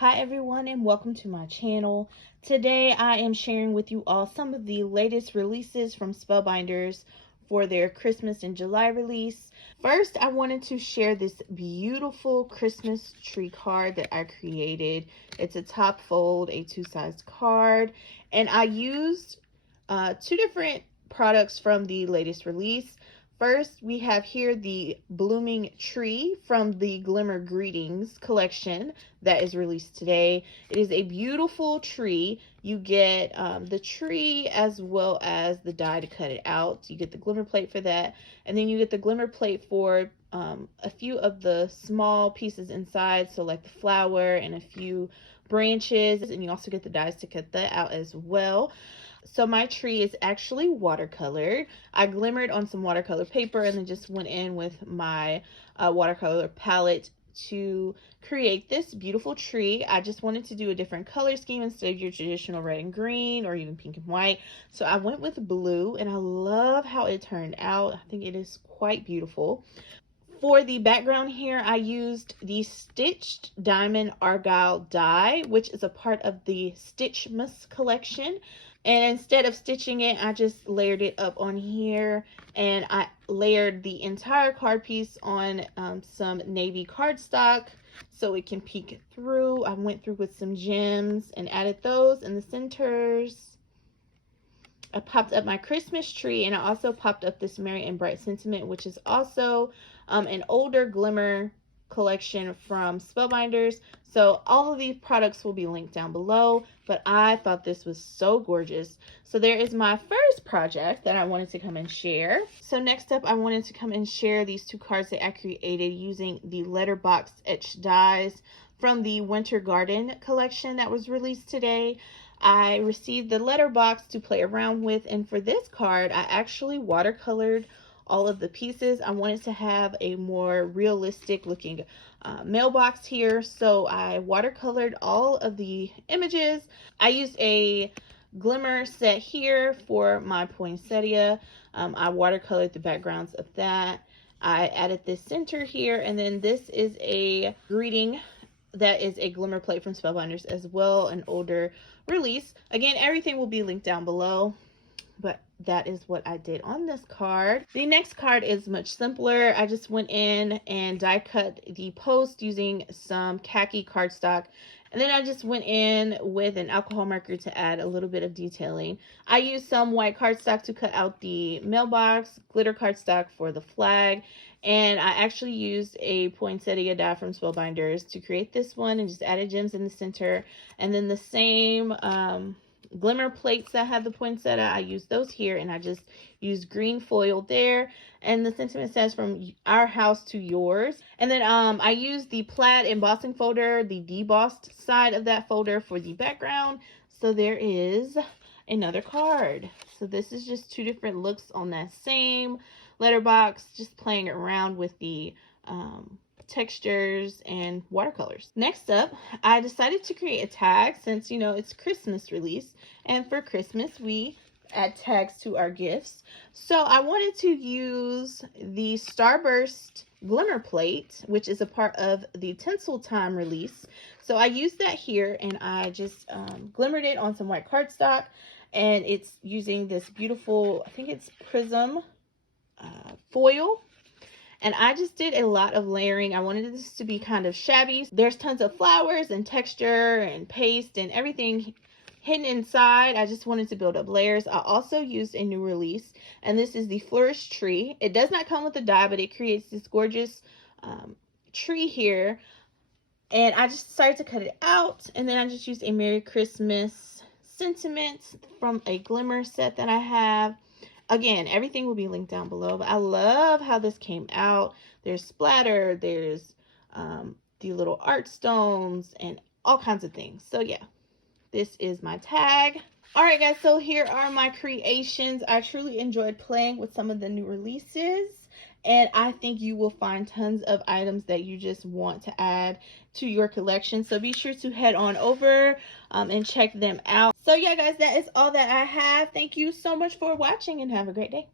Hi everyone and welcome to my channel. Today I am sharing with you all some of the latest releases from Spellbinders for their Christmas in July release. First, I wanted to share this beautiful Christmas tree card that I created. It's a top fold, a two-sized card, and I used two different products from the latest release. First, we have here the blooming tree from the Glimmer Greetings collection that is released today. It is a beautiful tree. You get the tree as well as the die to cut it out. You get the glimmer plate for that, and then you get the glimmer plate for a few of the small pieces inside, so like the flower and a few branches, and you also get the dies to cut that out as well. So my tree is actually watercolored. I glimmered on some watercolor paper and then just went in with my watercolor palette to create this beautiful tree. I just wanted to do a different color scheme instead of your traditional red and green or even pink and white. So I went with blue and I love how it turned out. I think it is quite beautiful. For the background here, I used the Stitched Diamond Argyle die, which is a part of the Stitchmas collection. And instead of stitching it, I just layered it up on here, and I layered the entire card piece on some navy cardstock so it can peek through. I went through with some gems and added those in the centers. I popped up my Christmas tree, and I also popped up this Merry and Bright Sentiment, which is also an older Glimmer collection from Spellbinders. So all of these products will be linked down below, but I thought this was so gorgeous. So there is my first project that I wanted to come and share. So next up, I wanted to come and share these two cards that I created using the Letterbox etched dies from the Winter Garden collection that was released today. I received the letterbox to play around with, and for this card, I actually watercolored all of the pieces. I wanted to have a more realistic looking mailbox here, so I watercolored all of the images. I used a Glimmer set here for my poinsettia. I watercolored the backgrounds of that. I added this center here, and then this is a greeting that is a Glimmer plate from Spellbinders as well, an older release. Again, everything will be linked down below, but that is what I did on this card. The next card is much simpler. I just went in and die cut the post using some khaki cardstock, and then I just went in with an alcohol marker to add a little bit of detailing. I used some white cardstock to cut out the mailbox, glitter cardstock for the flag, and I actually used a Poinsettia die from Spellbinders to create this one and just added gems in the center. And then the same Glimmer plates that have the poinsettia, I used those here, and I just used green foil there, and the sentiment says from our house to yours. And then I used the plaid embossing folder, the debossed side of that folder, for the background. So there is another card. So this is just two different looks on that same letterbox, just playing around with the textures and watercolors. Next up, I decided to create a tag since, you know, it's Christmas release, and for Christmas we add tags to our gifts. So I wanted to use the Starburst Glimmer plate, which is a part of the Tinsel Time release. So I used that here, and I just glimmered it on some white cardstock, and it's using this beautiful, I think it's prism foil. And I just did a lot of layering. I wanted this to be kind of shabby. There's tons of flowers and texture and paste and everything hidden inside. I just wanted to build up layers. I also used a new release, and this is the Flourished Tree. It does not come with a die, but it creates this gorgeous tree here. And I just decided to cut it out, and then I just used a Merry Christmas sentiment from a Glimmer set that I have. Again, everything will be linked down below, but I love how this came out. There's splatter, there's the little art stones, and all kinds of things. So yeah, this is my tag. All right, guys, so here are my creations. I truly enjoyed playing with some of the new releases, and I think you will find tons of items that you just want to add to your collection. So be sure to head on over and check them out. So yeah, guys, that is all that I have. Thank you so much for watching, and have a great day.